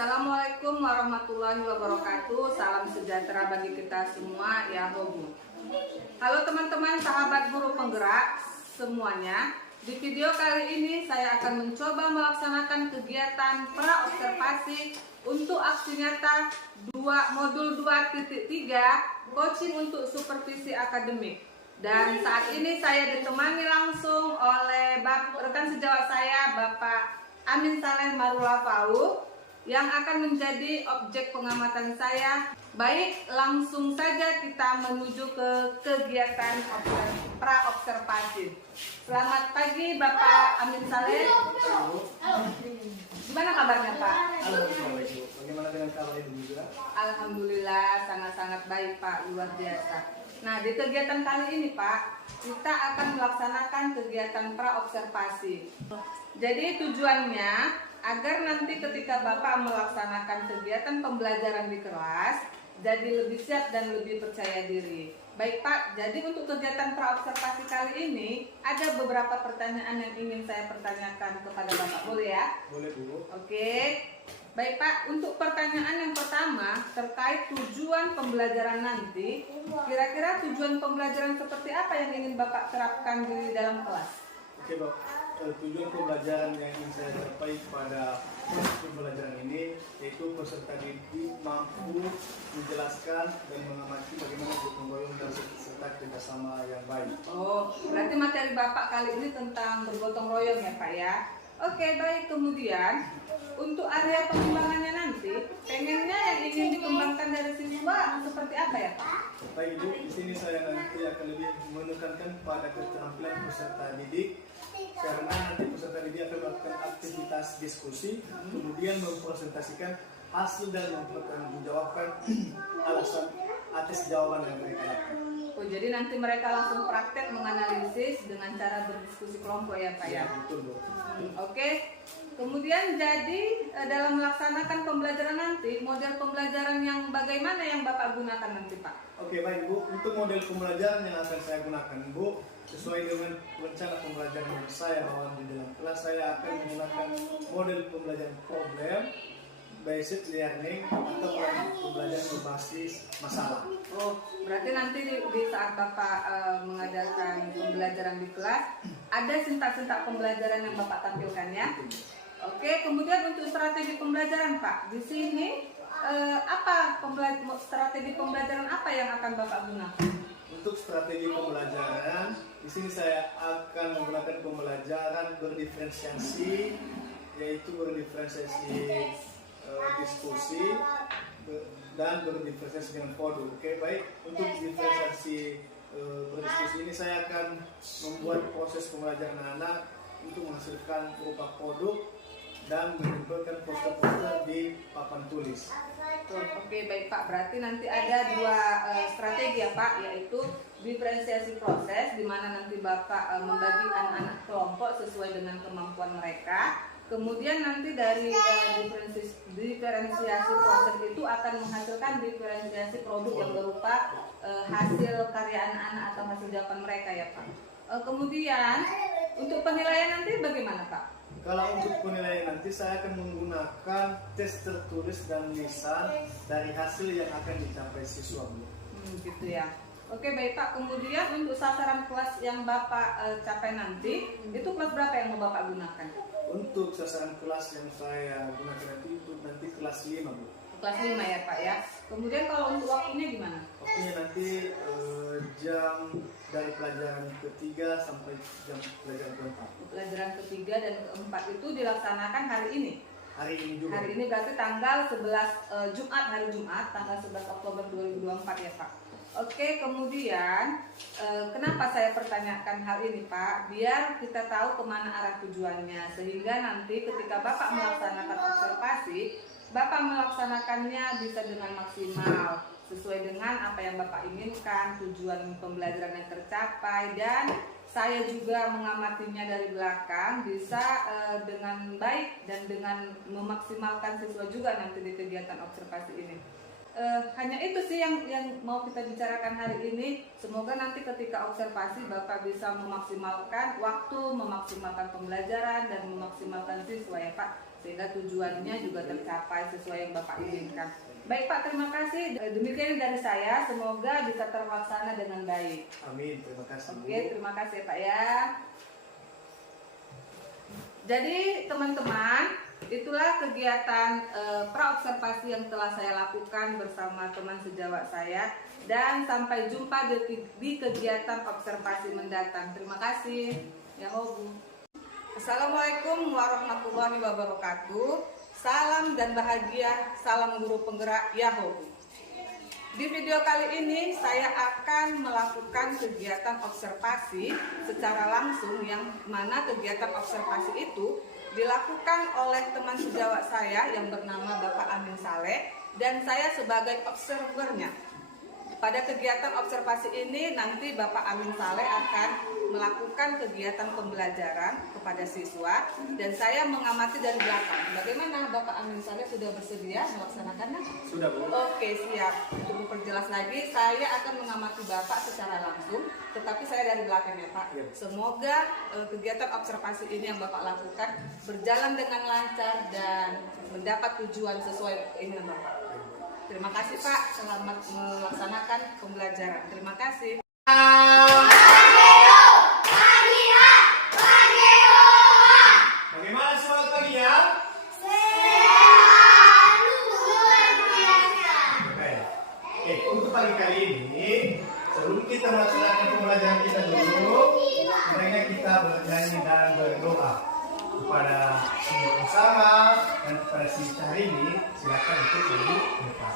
Assalamualaikum warahmatullahi wabarakatuh. Salam sejahtera bagi kita semua ya Hobu. Halo teman-teman sahabat guru penggerak semuanya. Di video kali ini saya akan mencoba melaksanakan kegiatan pra-observasi untuk aksi nyata modul 2.3 coaching untuk supervisi akademik. Dan saat ini saya ditemani langsung oleh rekan sejawat saya Bapak Amin Saleh Marulafau yang akan menjadi objek pengamatan saya. Baik, langsung saja kita menuju ke kegiatan pra-observasi. Selamat pagi Bapak Amin Saleh. Gimana kabarnya Pak? Alhamdulillah. Bagaimana dengan kabar Ibu juga? Alhamdulillah sangat-sangat baik Pak, luar biasa. Nah, di kegiatan kali ini Pak, kita akan melaksanakan kegiatan pra-observasi. Jadi tujuannya agar nanti ketika Bapak melaksanakan kegiatan pembelajaran di kelas, jadi lebih siap dan lebih percaya diri. Baik Pak, jadi untuk kegiatan pra-observasi kali ini, ada beberapa pertanyaan yang ingin saya pertanyakan kepada Bapak, boleh ya? Boleh Bu. Oke. Baik Pak, untuk pertanyaan yang pertama terkait tujuan pembelajaran nanti, kira-kira tujuan pembelajaran seperti apa yang ingin Bapak terapkan di dalam kelas? Oke Pak, tujuan pembelajaran yang ingin saya capai pada pembelajaran ini yaitu peserta didik mampu menjelaskan dan mengamati bagaimana gotong royong dan serta kerjasama yang baik. Oh, berarti materi Bapak kali ini tentang bergotong royong ya Pak ya? Oke, baik. Kemudian untuk area pengembangannya nanti, pengennya yang ingin dikembangkan dari siswa seperti apa ya Pak? Baik Ibu, di sini saya nanti akan lebih menekankan pada keterampilan peserta didik, karena nanti peserta didik akan melakukan aktivitas diskusi, kemudian mempresentasikan hasil dan mempertanggungjawabkan alasan atas jawaban yang mereka dapat. Oh, jadi nanti mereka langsung praktek menganalisis dengan cara berdiskusi kelompok ya Pak ya? Betul Bu. Oke. Kemudian jadi dalam melaksanakan pembelajaran nanti, model pembelajaran yang bagaimana yang Bapak gunakan nanti Pak? Oke baik Bu, untuk model pembelajaran yang akan saya gunakan Bu, sesuai dengan rencana pembelajaran yang saya bawa di dalam kelas, saya akan menggunakan model pembelajaran problem based learning atau pembelajaran berbasis masalah. Oh, berarti nanti di saat Bapak mengajarkan pembelajaran di kelas, ada sintak-sintak pembelajaran yang Bapak tampilkan ya? Oke, kemudian untuk strategi pembelajaran Pak, di sini strategi pembelajaran apa yang akan Bapak gunakan? Untuk strategi pembelajaran, di sini saya akan menggunakan pembelajaran berdiferensiasi, yaitu berdiferensiasi diskusi dan berdiferensiasi dengan produk. Oke, baik. Untuk diferensiasi berdiskusi ini saya akan membuat proses pembelajaran anak untuk menghasilkan berupa produk dan menempelkan poster-poster di papan tulis. Oke, baik Pak. Berarti nanti ada dua strategi ya Pak, yaitu diferensiasi proses, di mana nanti Bapak membagi anak-anak kelompok sesuai dengan kemampuan mereka. Kemudian nanti dari diferensiasi proses itu akan menghasilkan diferensiasi produk yang berupa hasil karya anak-anak atau hasil jawaban mereka ya Pak. Kemudian untuk penilaian nanti bagaimana Pak? Kalau untuk penilaian nanti saya akan menggunakan tes tertulis dan lisan dari hasil yang akan dicapai siswa Bu. Gitu ya. Oke baik Pak. Kemudian untuk sasaran kelas yang Bapak capai nanti, itu kelas berapa yang mau Bapak gunakan? Untuk sasaran kelas yang saya gunakan nanti kelas 5 Bu. Kelas 5 ya Pak ya. Kemudian kalau untuk waktunya gimana? Waktunya nanti jam dari pelajaran ketiga sampai jam pelajaran keempat. Pelajaran ketiga dan keempat itu dilaksanakan hari ini. Hari ini juga. Hari ini berarti tanggal 11 Jumat, hari Jumat tanggal 11 Oktober 2024 ya Pak. Oke, kemudian kenapa saya pertanyakan hal ini Pak? Biar kita tahu kemana arah tujuannya, sehingga nanti ketika Bapak melaksanakan observasi, Bapak melaksanakannya bisa dengan maksimal, sesuai dengan apa yang Bapak inginkan, tujuan pembelajaran yang tercapai, dan saya juga mengamatinya dari belakang bisa dengan baik dan dengan memaksimalkan siswa juga nanti di kegiatan observasi ini. Hanya itu sih yang mau kita bicarakan hari ini. Semoga nanti ketika observasi Bapak bisa memaksimalkan waktu, memaksimalkan pembelajaran dan memaksimalkan siswa ya Pak. sehingga tujuannya juga tercapai sesuai yang Bapak inginkan. Baik Pak, terima kasih. Demikian dari saya, semoga bisa terlaksana dengan baik. Amin, terima kasih. Oke, terima kasih Pak ya. Jadi teman-teman, itulah kegiatan praobservasi yang telah saya lakukan bersama teman sejawat saya. Dan sampai jumpa di kegiatan observasi mendatang. Terima kasih. Ya Hobu. Assalamualaikum warahmatullahi wabarakatuh. Salam dan bahagia, salam guru penggerak Yahoo. Di video kali ini saya akan melakukan kegiatan observasi secara langsung, yang mana kegiatan observasi itu dilakukan oleh teman sejawat saya yang bernama Bapak Amin Saleh dan saya sebagai observernya. Pada kegiatan observasi ini nanti Bapak Amin Saleh akan melakukan kegiatan pembelajaran kepada siswa dan saya mengamati dari belakang. Bagaimana Bapak Amin Saleh, sudah bersedia melaksanakannya? Sudah, Bu. Oke, siap. Untuk memperjelas lagi, saya akan mengamati Bapak secara langsung, tetapi saya dari belakang ya Pak. Ya. Semoga kegiatan observasi ini yang Bapak lakukan berjalan dengan lancar dan mendapat tujuan sesuai keinginan Bapak. Terima kasih Pak, selamat melaksanakan pembelajaran. Terima kasih. Bagaimana semangat paginya? Oke, untuk pagi kali ini, sebelum kita melaksanakan pembelajaran kita dulu, hendaknya kita bernyanyi dan berdoa kepada semua bersama dan kepada si hari ini. Silakan untuk duduk di depan.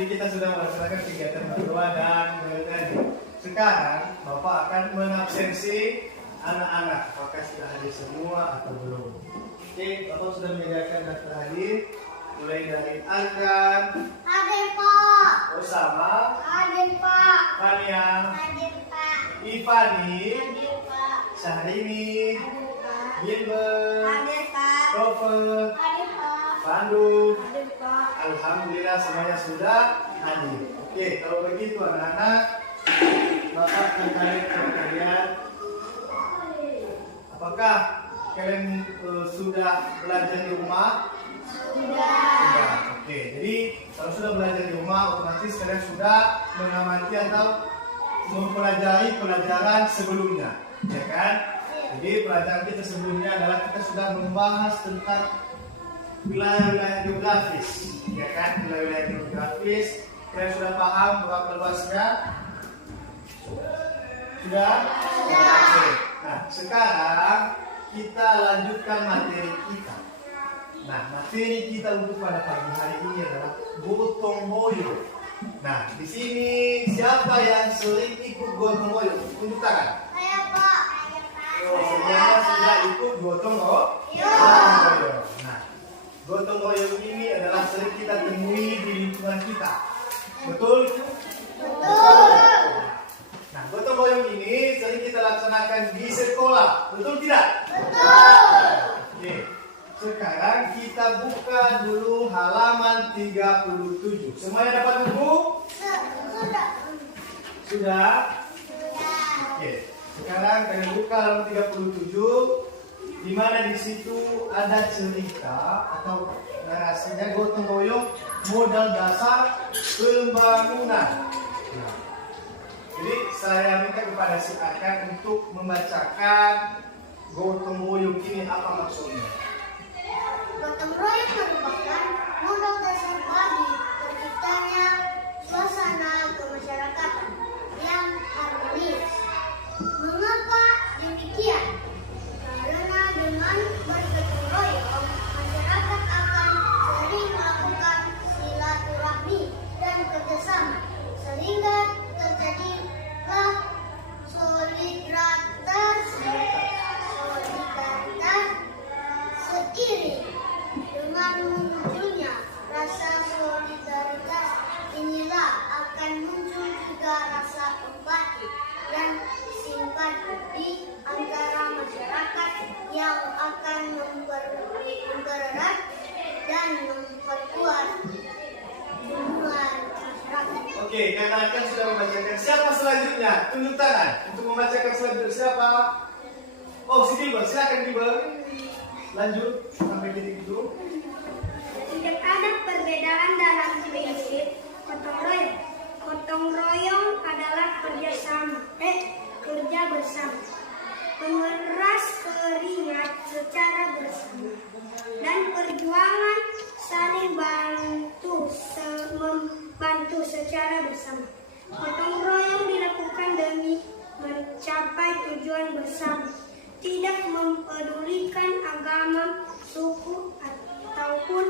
Kita sudah melaksanakan kegiatan berdoa dan bernyanyi. Sekarang Bapak akan mengabsensi anak-anak. Apakah sudah hadir semua atau belum? Oke, Bapak sudah menyediakan daftar hadir. Mulai dari Arkan, Hadir Pak. Osama, Hadir Pak. Fania, Hadir Pak. Ivani, Hadir Pak. Syahrini, Hadir Pak. Gilbert, Hadir Pak. Topher, Hadir Pak. Pandu. Hadir Pak. Alhamdulillah semuanya sudah hadir. Oke, kalau begitu anak-anak, Bapak akan tarik ke kalian. Apakah kalian sudah belajar di rumah? Sudah. Oke, jadi kalau sudah belajar di rumah, otomatis kalian sudah mengamati atau mempelajari pelajaran sebelumnya, ya kan? Jadi pelajaran kita sebelumnya adalah kita sudah membahas tentang wilayah-wilayah geografis, ya kan? Wilayah-wilayah geografis, kalian sudah paham berapa luasnya? Sudah? Oke. Nah, sekarang kita lanjutkan materi kita. Nah, materi kita untuk pada pagi hari ini adalah gotong royong. Nah, di sini siapa yang sering ikut gotong royong? Tunjuk tangan. Saya Pak. Semuanya sudah ikut gotong royong. Nah, gotong royong ini adalah sering kita temui di lingkungan kita. Betul? Betul. royong ini sering kita laksanakan di sekolah, betul tidak? Betul. Oke. Sekarang kita buka dulu halaman 37. Semuanya dapat buku? Sudah. Sudah? Oke. Sekarang kalian buka halaman 37, di mana di situ ada cerita atau narasinya gotong royong modal dasar pembangunan. Nah, jadi saya minta kepada si Akan untuk membacakan gotong royong ini apa maksudnya. Gotong royong merupakan modal dasar bagi terciptanya suasana kemasyarakatan yang harmonis. Mengapa demikian? Karena dengan bergotong royong, masyarakat akan sering melakukan silaturahmi dan kerjasama, sehingga terjadilah solidaritas. Seiring dengan munculnya rasa solidaritas inilah akan muncul juga rasa empati dan simpati di antara masyarakat yang akan mempererat dan memperkuat hubungan masyarakat. Oke, karena Akan sudah membacakan. Siapa selanjutnya? Tunjuk tangan untuk membacakan selanjutnya. Siapa? Oh, si Gilbert. Silakan Gilbert. Lanjut sampai titik itu. Tidak ada perbedaan dalam prinsip gotong royong. Gotong royong adalah kerja bersama, menguras keringat secara bersama, dan perjuangan saling membantu secara bersama. Gotong royong dilakukan demi mencapai tujuan bersama, tidak mempedulikan agama, suku, ataupun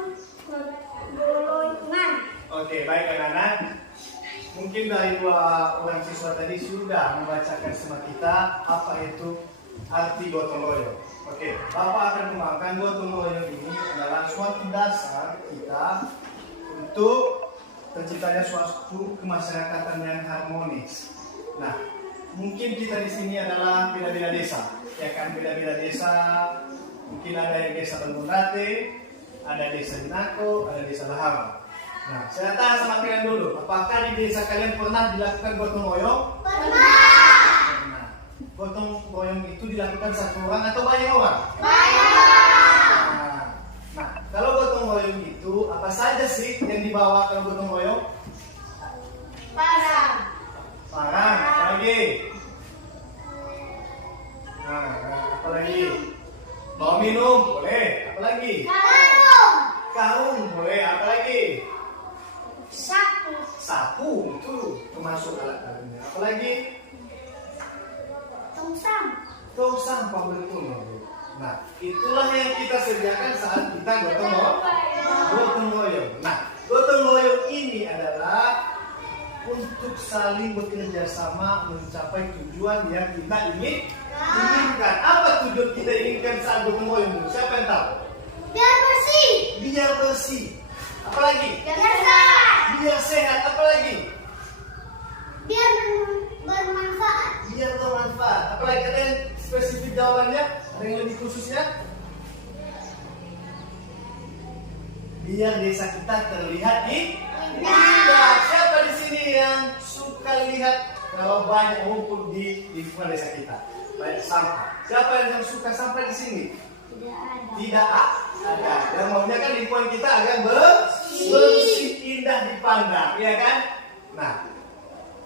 golongan. Oke, baik anak-anak. Mungkin dari dua orang siswa tadi sudah membacakan sama kita apa itu arti gotong royong. Oke, Bapak akan mengembangkan gotong royong ini adalah suatu dasar kita untuk terciptanya suatu kemasyarakatan yang harmonis. Nah, mungkin kita di sini adalah beda-beda desa, ya kan, beda-beda desa. Mungkin ada yang desa Bangunrate, ada desa Dinako, ada desa Lahama. Nah, saya tanya sama kalian dulu, apakah di desa kalian pernah dilakukan gotong royong? Pernah. Gotong royong itu dilakukan satu orang atau banyak orang? Nah, kalau gotong royong itu apa saja sih yang dibawa kalau gotong royong? Parang. Apa lagi? Nah, apa lagi? Bawa minum, boleh. Apa lagi? Karung, boleh. Apa lagi? Sapu, itu termasuk alat-alatnya. Apa lagi? Tong sampah, betul. Nah, itulah yang kita sediakan saat kita gotong royong. Nah, gotong royong ini adalah untuk saling bekerja sama mencapai tujuan yang kita inginkan. Apa tujuan kita inginkan saat gotong royong? Siapa yang tahu? Biar bersih. Apalagi? Biar sehat. Apalagi? Biar bermanfaat. Biar bermanfaat. Apalagi ada yang spesifik jawabannya? Ada yang lebih khususnya? Biar desa kita terlihat indah. Siapa di sini yang suka lihat kalau banyak rumput di lingkungan desa kita? Banyak sampah. Siapa yang suka sampah di sini? Tidak ada. Yang maunya kan lingkungan kita agak bersih, indah dipandang, ya kan? Nah,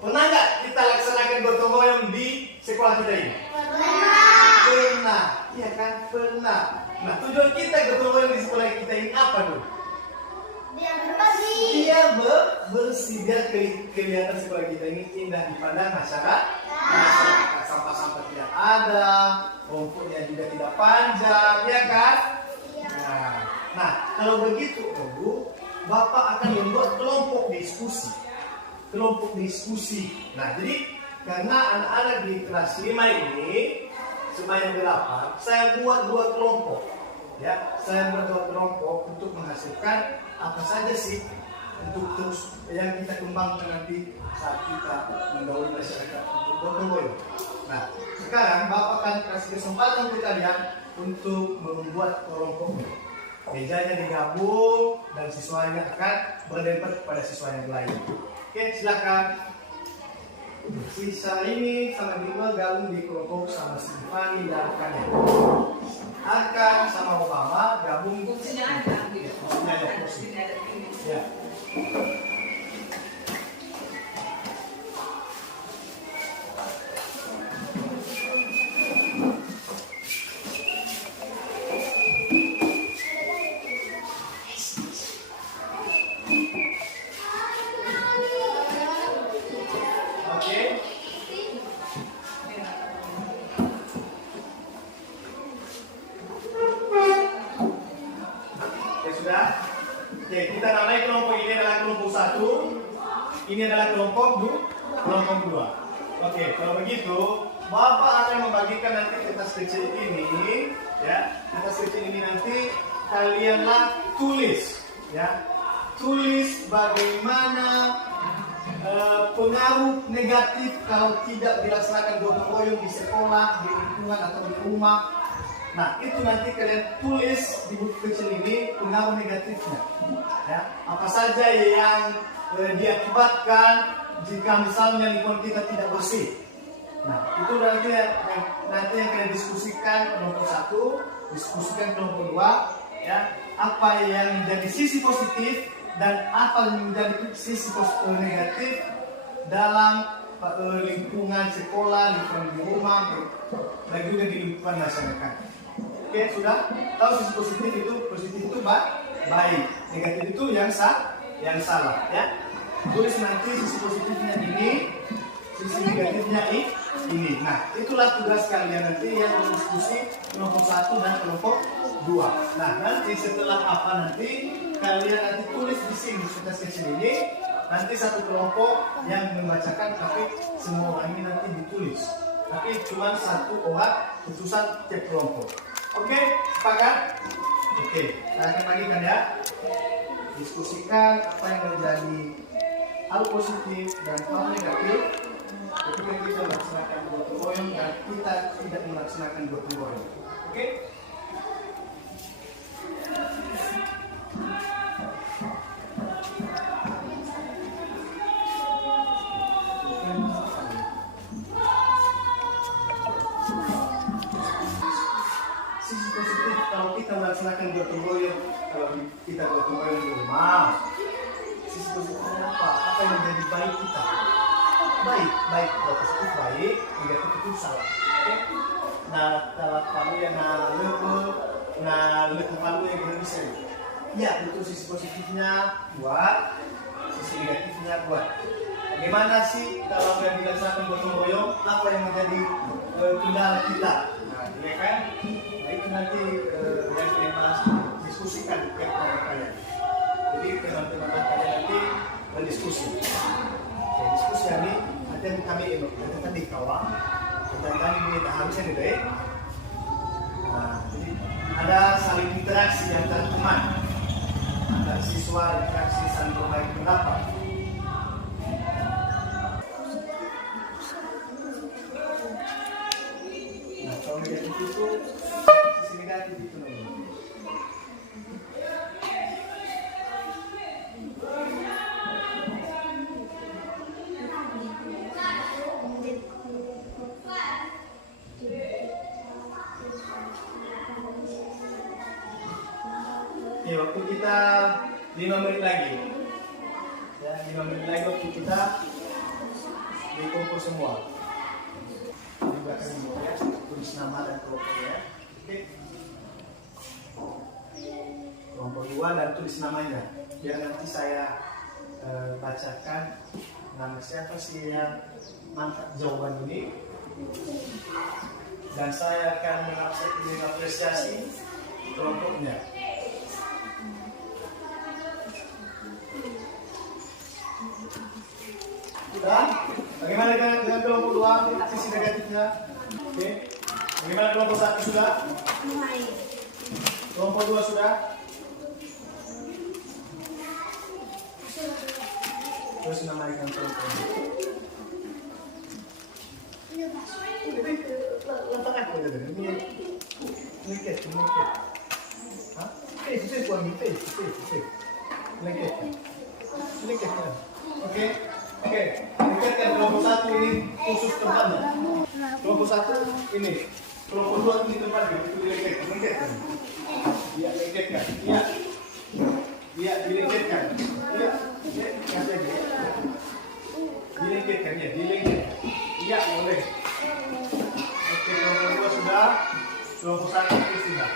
pernah nggak kita laksanakan gotong royong di sekolah kita ini? Pernah, iya kan? Pernah. Nah, tujuan kita gotong royong di sekolah kita ini apa dulu? Biar bersih. Biar bersih, biar kelihatan sekolah kita ini indah dipandang masyarakat. Sampah-sampah tidak ada, rumputnya juga tidak panjang, ya kan? Nah, kalau begitu, Bu, Bapak akan membuat kelompok diskusi. Nah, jadi karena anak-anak di kelas 5 ini sebanyak 8, saya buat 2 kelompok. Ya, saya buat 2 kelompok untuk menghasilkan apa saja sih untuk terus yang kita kembangkan nanti saat kita mendahului masyarakat untuk gotong royong. Nah, sekarang Bapak akan kasih kesempatan ke kalian untuk membuat kelompoknya. Mejanya digabung dan siswanya akan berlempar pada siswa yang lain. Oke, silakan. Sisa ini sama Bima gabung di kelompok sama Stefani dan Kanya. Akan sama Obama gabung. Fungsinya ada gitu. Fungsinya ada fungsi. Sini ada ini. Ya. Oke. Ya sudah. Oke, kita namai kelompok ini adalah kelompok 1. Ini adalah kelompok 2. Oke, kalau begitu Bapak akan membagikan nanti kertas kecil ini, ya. Kertas kecil ini nanti kalianlah tulis, ya. Tulis bagaimana pengaruh negatif kalau tidak dilaksanakan gotong royong di sekolah, di lingkungan atau di rumah. Nah, itu nanti kalian tulis di buku kecil ini pengaruh negatifnya. Ya, apa saja yang diakibatkan jika misalnya lingkungan kita tidak bersih. Nah, itu nanti yang kalian diskusikan kelompok 1, diskusikan kelompok 2, ya. Apa yang menjadi sisi positif dan apa yang menjadi sisi negatif dalam lingkungan sekolah, lingkungan di rumah, dan juga di lingkungan masyarakat. Oke, sudah tahu sisi positif itu baik, negatif itu yang salah, ya. Tulis nanti sisi positifnya ini, sisi negatifnya ini. Nah, itulah tugas kalian nanti yang berdiskusi kelompok 1 dan kelompok 2. Nah, nanti setelah apa nanti kalian nanti tulis di sini kertas kecil ini. Nanti satu kelompok yang membacakan, tapi semua orang ini nanti ditulis. Tapi cuma satu orang khususan tiap kelompok. Oke, sepakat? Oke, saya akan bagikan ya. Diskusikan apa yang menjadi hal positif dan hal negatif ketika kita melaksanakan gotong royong dan kita tidak melaksanakan gotong royong. Oke? Sisi positif kalau kita melaksanakan gotong royong, kalau kita gotong royong di rumah, sisi positifnya apa? Apa yang menjadi baik kita? Baik, kalau positif baik, negatif itu salah. Oke? Nah, kalau kamu yang lebih kamu yang belum bisa. Ya, itu sisi positifnya buat, sisi negatifnya buat. Bagaimana sih kalau yang dilaksanakan gotong royong? Apa yang menjadi kendala kita? Nah, ya kan? Nah, itu nanti yang kita diskusikan kepada kalian. Jadi teman-teman kalian nanti berdiskusi. Ya, diskusi ini nanti kami tadi kawan, tentang ini harusnya deh. Nah, jadi ada saling interaksi antara teman, antara siswa, interaksi saling berbagi pendapat. Nah, kalau negatif itu sisi negatif itu namanya. Oke, waktu kita 5 menit lagi. Ya, 5 menit lagi waktu kita dikumpul semua. Di belakang ini ya, tulis nama dan kelompoknya. Oke. Kelompok 2 dan tulis namanya. Biar nanti saya bacakan nama siapa sih yang mantap jawaban ini. Dan saya akan mengapresiasi kelompoknya. Dan bagaimana dengan kelompok 2 sisi negatifnya? Oke. Bagaimana kelompok 1 sudah? Kelompok 2 sudah? Terus namaikan kelompok. Letak aku tadi. Ini lengket. Hah? Itu buat itu. Lengket. Oke. Lengketkan kelompok 1 ini khusus tempatnya. Kelompok 1 ini. Kelompok 2 ini tempatnya. Itu dilengketkan. Iya, lengketkan. Iya, dilengketkan. Iya, kasih lagi. Dilengketkan ya, dilengketkan. Iya, boleh. Oke, kelompok 2 sudah. Kelompok 1 itu sudah.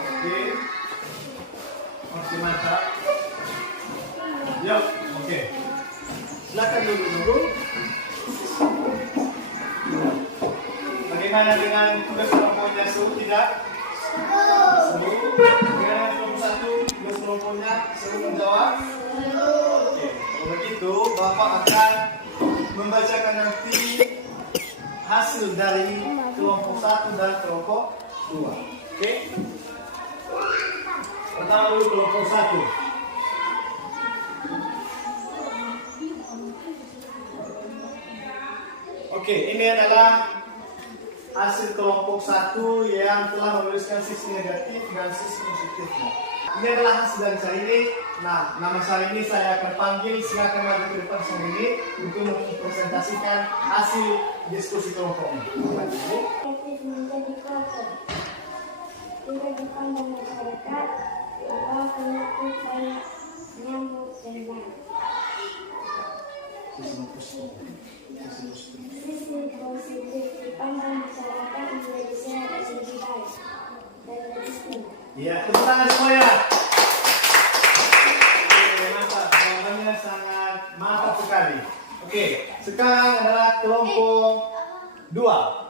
Oke. Masih mantap. Yuk, oke. Silakan dulu. Bagaimana dengan tugas kelompoknya? Seru tidak? Seru. Bagaimana kelompok 1? Tugas kelompoknya seru menjawab? Oke. Kalau begitu, Bapak akan membacakan nanti hasil dari kelompok 1 dan kelompok 2. Oke? Pertama dulu kelompok 1. Oke, ini adalah hasil kelompok 1 yang telah menuliskan sisi negatif dan sisi positifnya. Ini adalah hasil dari saya ini. Nah, nama saya ini saya akan panggil. Silakan maju ke depan saya ini untuk mempresentasikan hasil diskusi kelompoknya. Negatif menjadi kelompok. Tidak dipandang masyarakat bahwa penyakit banyak nyamuk dan lain. Sisi positif dipandang masyarakat menjadi sehat dan lebih baik dan lebih senang. Iya, tepuk tangan semuanya. Oke, mantap. Jawabannya sangat mantap sekali. Oke, sekarang adalah kelompok 2.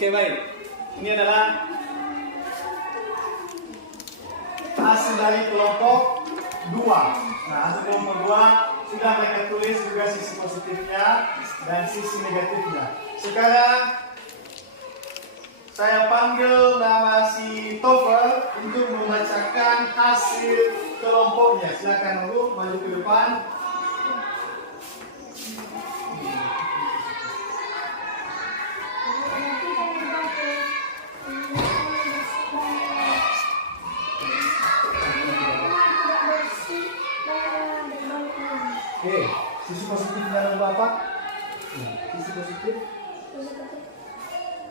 Oke, baik. Ini adalah hasil dari kelompok 2. Nah, hasil kelompok 2 sudah mereka tulis juga sisi positifnya dan sisi negatifnya. Sekarang saya panggil nama si Topher untuk membacakan hasil kelompoknya. Silakan dulu maju ke depan. Oke, sisi positif dalam Bapak? Sisi positif?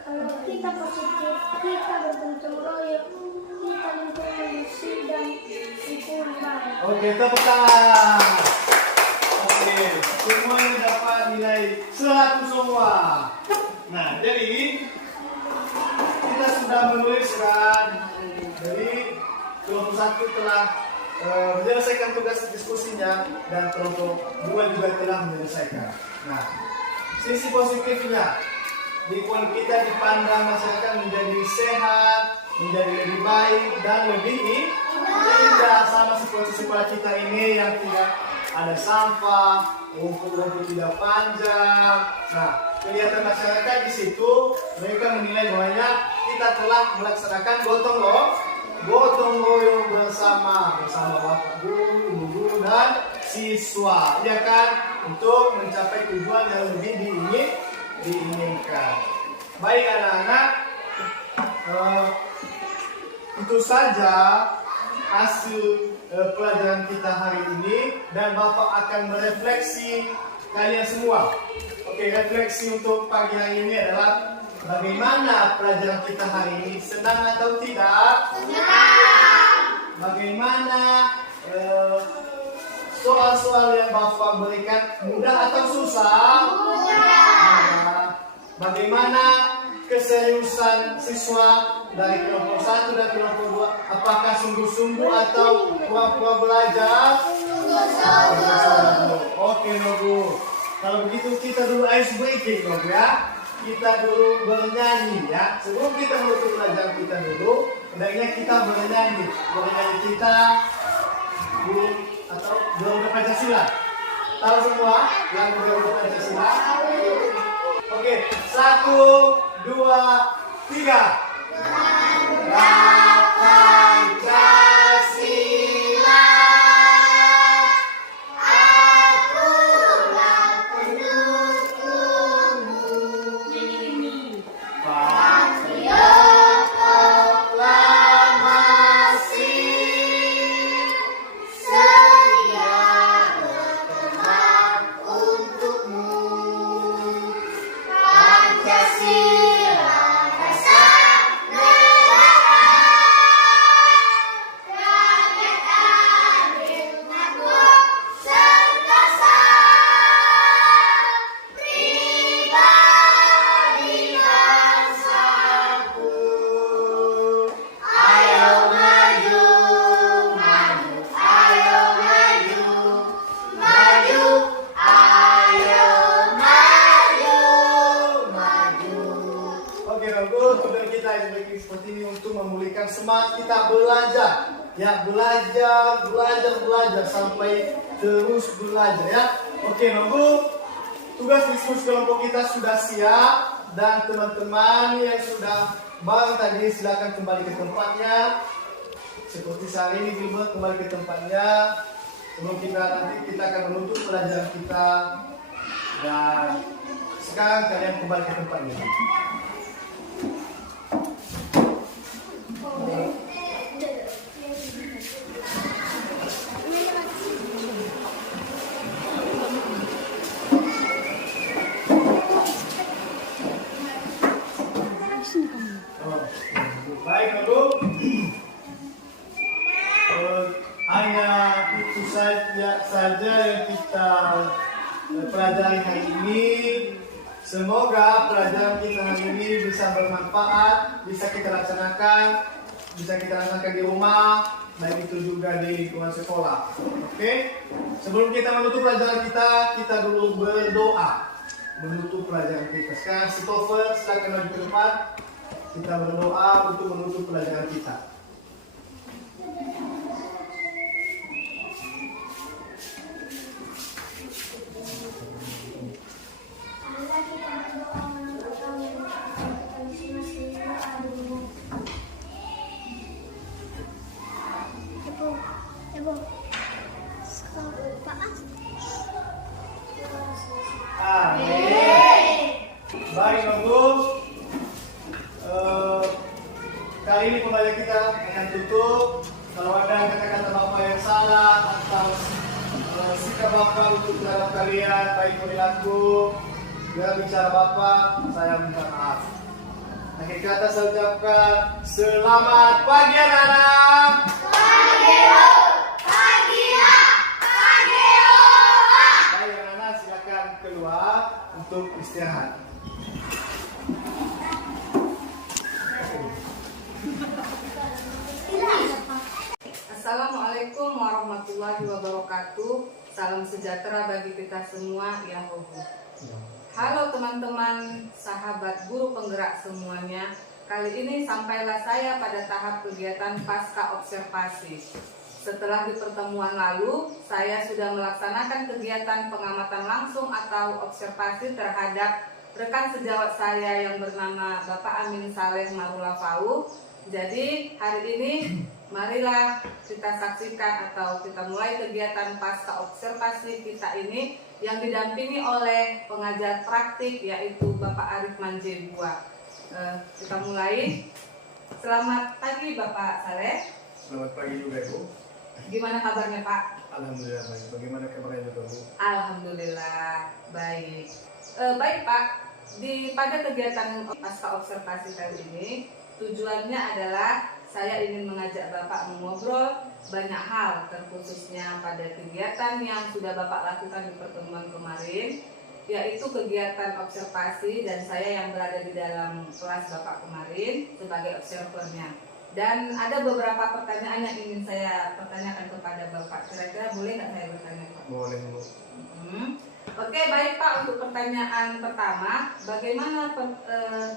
Kalau kita positif, kita bergotong royong, kita lingkungan bersih dan lingkungan baik. Oke, tepuk tangan. Oke, semuanya dapat nilai 100 semua. Nah, jadi kita sudah menuliskan dari kelompok 1 telah menyelesaikan tugas diskusinya dan kelompok 2 juga telah menyelesaikan. Nah, sisi positifnya, lingkungan kita dipandang masyarakat menjadi sehat, menjadi lebih baik dan lebih indah, sama seperti sekolah kita ini yang tidak ada sampah, rumput-rumput tidak panjang. Nah, kelihatan masyarakat di situ mereka menilai bahwa kita telah melaksanakan gotong royong bersama bapak guru, ibu guru dan siswa, ya kan, untuk mencapai tujuan yang lebih diinginkan. Baik anak-anak, itu saja hasil pelajaran kita hari ini dan Bapak akan merefleksi kalian semua. Oke, refleksi untuk pagi hari ini adalah bagaimana pelajaran kita hari ini, senang atau tidak? Senang. Bagaimana soal-soal yang Bapak berikan mudah atau susah? Mudah. Bagaimana keseriusan siswa dari kelompok 1 dan kelompok 2? Apakah sungguh-sungguh atau pura-pura belajar? Sungguh-sungguh. Oke, Nobu. Kalau begitu kita dulu ice breaking, Nobu ya. Kita dulu bernyanyi ya. Sebelum kita menutup pelajaran kita dulu, hendaknya kita bernyanyi. Bernyanyi kita dulu atau Garuda Pancasila. Tahu semua yang berbau Pancasila? Oke, 1, 2, 3. Pancasila. Tujuan kita seperti ini untuk memulihkan semangat kita belajar, ya belajar sampai terus belajar ya. Oke, nunggu tugas diskusi kelompok kita sudah siap dan teman-teman yang sudah bangun tadi silakan kembali ke tempatnya. Seperti saat ini Gilbert kembali ke tempatnya. Sebelum nanti kita akan menutup pelajaran kita dan sekarang kalian kembali ke tempatnya. Baik, Ibu. Hanya itu saja yang kita pelajari hari ini. Semoga pelajaran kita hari ini bisa bermanfaat, bisa kita laksanakan di rumah, baik itu juga di lingkungan sekolah. Oke? Sebelum kita menutup pelajaran kita dulu berdoa menutup pelajaran kita. Sekarang si Tofel silakan maju ke depan. Kita berdoa untuk menutup pelajaran kita. Allah, kita berdoa menurut kami masing-masing doa. Ibu, Amin. Baik, Ibu. Kali ini pembelajaran kita akan tutup. Kalau ada kata-kata Bapak yang salah atau sikap Bapak untuk terhadap kalian, baik perilaku, dalam bicara Bapak, saya minta maaf. Akhir kata saya ucapkan selamat pagi anak-anak. Baik anak-anak, silakan keluar untuk istirahat. Assalamualaikum warahmatullahi wabarakatuh. Salam sejahtera bagi kita semua, ya Allah. Halo teman-teman, sahabat guru penggerak semuanya. Kali ini sampailah saya pada tahap kegiatan pasca observasi. Setelah di pertemuan lalu, saya sudah melaksanakan kegiatan pengamatan langsung atau observasi terhadap rekan sejawat saya yang bernama Bapak Amin Saleh Marula Fauh. Jadi hari ini marilah kita saksikan atau kita mulai kegiatan pasca observasi kita ini yang didampingi oleh pengajar praktik yaitu Bapak Arif Manjebua. Kita mulai. Selamat pagi Bapak Saleh. Selamat pagi juga Ibu. Gimana kabarnya Pak? Alhamdulillah baik. Bagaimana kabarnya juga Bu? Alhamdulillah baik. Baik Pak. Pada kegiatan pasca observasi kali ini tujuannya adalah saya ingin mengajak Bapak mengobrol banyak hal, terkhususnya pada kegiatan yang sudah Bapak lakukan di pertemuan kemarin, yaitu kegiatan observasi dan saya yang berada di dalam kelas Bapak kemarin sebagai observernya. Dan ada beberapa pertanyaan yang ingin saya pertanyakan kepada Bapak. Kira-kira boleh nggak saya bertanya Pak? Boleh Bu. Oke, baik Pak. Untuk pertanyaan pertama, bagaimana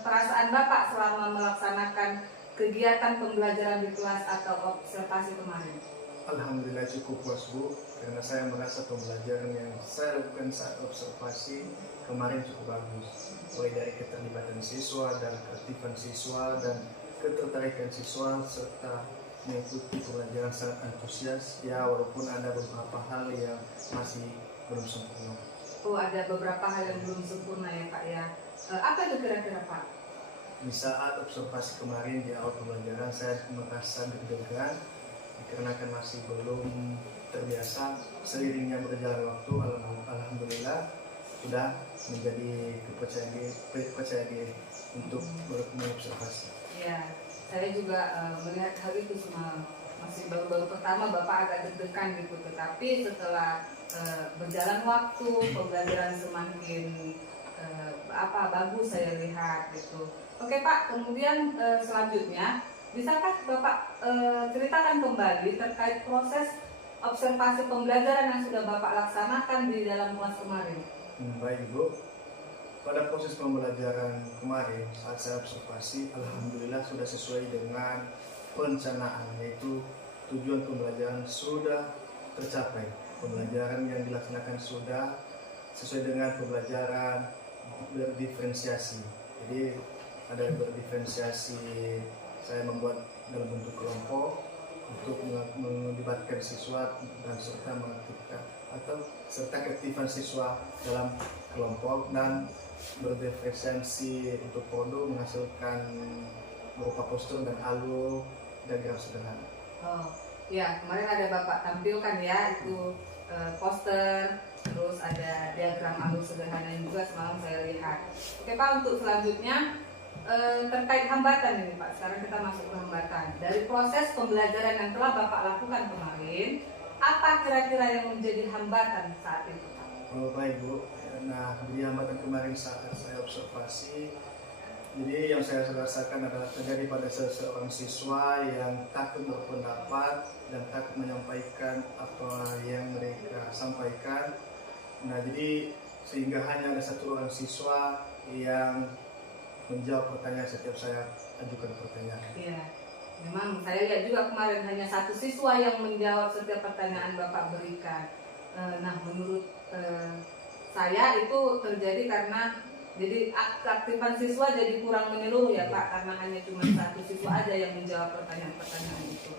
perasaan Bapak selama melaksanakan kegiatan pembelajaran di kelas atau observasi kemarin? Alhamdulillah cukup puas Bu, karena saya merasa pembelajaran yang saya lakukan saat observasi kemarin cukup bagus. Mulai dari keterlibatan siswa dan keaktifan siswa dan ketertarikan siswa serta mengikuti pembelajaran sangat antusias ya, walaupun ada beberapa hal yang masih belum sempurna. Oh, ada beberapa hal yang belum sempurna ya Pak ya. Apa itu kira-kira Pak? Di saat observasi kemarin di awal pembelajaran saya merasa deg-degan dikarenakan masih belum terbiasa. Seiringnya berjalan waktu, alhamdulillah sudah menjadi percaya diri untuk mengobservasi. Ya, saya juga melihat hal itu semalam. Masih baru-baru pertama Bapak agak deg-degan gitu, tetapi setelah berjalan waktu, pembelajaran semakin bagus saya lihat gitu. Oke Pak, kemudian selanjutnya bisakah Bapak ceritakan kembali terkait proses observasi pembelajaran yang sudah Bapak laksanakan di dalam kelas kemarin? Baik Ibu, pada proses pembelajaran kemarin saat saya observasi, alhamdulillah sudah sesuai dengan perencanaan, yaitu tujuan pembelajaran sudah tercapai. Pembelajaran yang dilaksanakan sudah sesuai dengan pembelajaran berdiferensiasi. Jadi ada berdiferensiasi, saya membuat dalam bentuk kelompok untuk melibatkan siswa dan serta keaktifan siswa dalam kelompok, dan berdiferensiasi untuk produk menghasilkan berupa poster dan alur diagram sederhana. Oh, ya kemarin ada Bapak tampilkan ya itu poster, terus ada diagram alur sederhana yang juga semalam saya lihat. Oke Pak, untuk selanjutnya terkait hambatan ini Pak. Sekarang kita masuk ke hambatan. Dari proses pembelajaran yang telah Bapak lakukan kemarin, apa kira-kira yang menjadi hambatan saat itu Pak? Oh, baik Bu. Nah, di hambatan kemarin saat saya observasi, jadi yang saya rasakan adalah terjadi pada seseorang siswa yang takut berpendapat dan takut menyampaikan apa yang mereka sampaikan. Nah, jadi sehingga hanya ada satu orang siswa yang menjawab pertanyaan setiap saya ajukan pertanyaan. Iya, memang saya lihat juga kemarin hanya satu siswa yang menjawab setiap pertanyaan Bapak berikan. Nah, menurut saya itu terjadi karena jadi keaktifan siswa jadi kurang menyeluruh ya Pak, karena hanya cuma satu siswa aja yang menjawab pertanyaan-pertanyaan itu.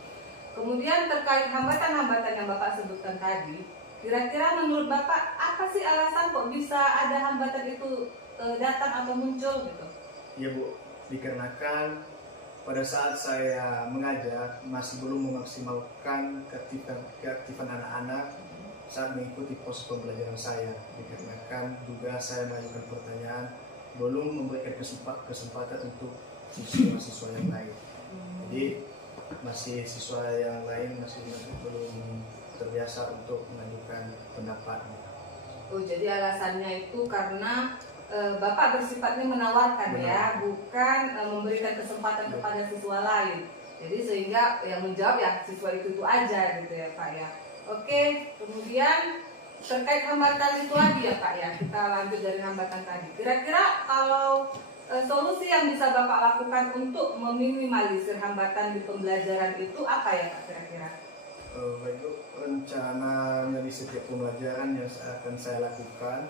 Kemudian terkait hambatan-hambatan yang Bapak sebutkan tadi, kira-kira menurut Bapak apa sih alasan kok bisa ada hambatan itu datang atau muncul gitu? Ya Bu, dikarenakan pada saat saya mengajar masih belum memaksimalkan keaktifan anak-anak saat mengikuti proses pembelajaran saya, dikarenakan juga saya mengajukan pertanyaan belum memberikan kesempatan untuk siswa-siswa yang lain. Jadi masih siswa yang lain masih belum terbiasa untuk mengajukan pendapat. Oh, jadi alasannya itu karena Bapak bersifatnya menawarkan. Benar. Ya, bukan memberikan kesempatan kepada siswa lain. Jadi sehingga yang menjawab ya siswa itu aja gitu ya Pak ya. Oke, kemudian terkait hambatan itu lagi ya Pak ya. Kita lanjut dari hambatan tadi. Kira-kira kalau solusi yang bisa Bapak lakukan untuk meminimalisir hambatan di pembelajaran itu apa ya Pak kira-kira? Baik Bu, rencananya di setiap pembelajaran yang akan saya lakukan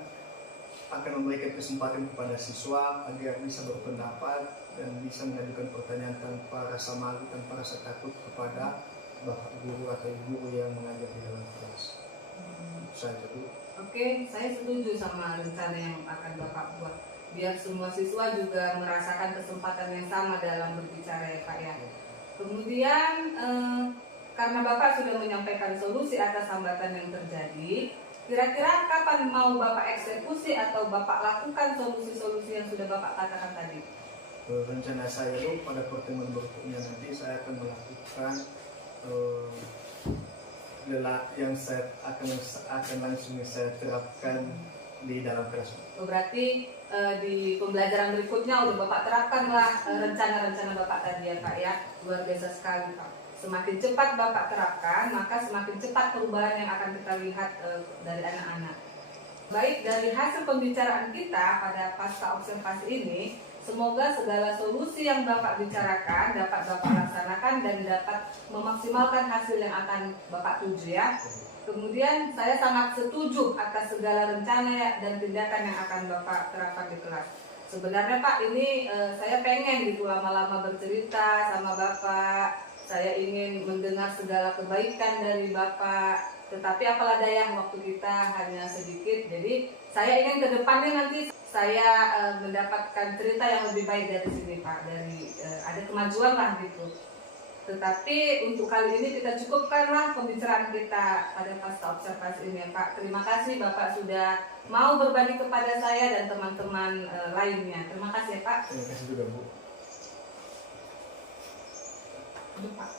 akan memberikan kesempatan kepada siswa agar bisa berpendapat dan bisa mengajukan pertanyaan tanpa rasa malu, tanpa rasa takut kepada bapak guru atau ibu yang mengajar di dalam kelas. Saya Bu. Oke, saya setuju sama rencana yang akan Bapak buat. Biar semua siswa juga merasakan kesempatan yang sama dalam berbicara ya Pak ya. Kemudian karena Bapak sudah menyampaikan solusi atas hambatan yang terjadi, kira-kira kapan mau Bapak eksekusi atau Bapak lakukan solusi-solusi yang sudah Bapak katakan tadi? Rencana saya Bu, pada pertemuan berikutnya nanti saya akan melakukan yang saya akan langsung saya terapkan di dalam kelas. Berarti di pembelajaran berikutnya udah Bapak terapkanlah rencana-rencana Bapak tadi ya Pak ya. Luar biasa sekali Pak. Semakin cepat Bapak terapkan, maka semakin cepat perubahan yang akan kita lihat dari anak-anak. Baik, dari hasil pembicaraan kita pada pasca observasi ini, semoga segala solusi yang Bapak bicarakan dapat Bapak laksanakan dan dapat memaksimalkan hasil yang akan Bapak tuju ya. Kemudian saya sangat setuju atas segala rencana dan tindakan yang akan Bapak terapkan di kelas. Sebenarnya Pak, ini saya pengen gitu lama-lama bercerita sama Bapak. Saya ingin mendengar segala kebaikan dari Bapak. Tetapi apalah daya, waktu kita hanya sedikit. Jadi saya ingin ke depannya nanti saya mendapatkan cerita yang lebih baik dari sini Pak. Dari ada kemajuan lah gitu. Tetapi untuk kali ini kita cukupkanlah pembicaraan kita pada pasca observasi ini ya Pak. Terima kasih Bapak sudah mau berbagi kepada saya dan teman-teman lainnya. Terima kasih ya Pak. Terima kasih juga Bu. Aduh, Pak.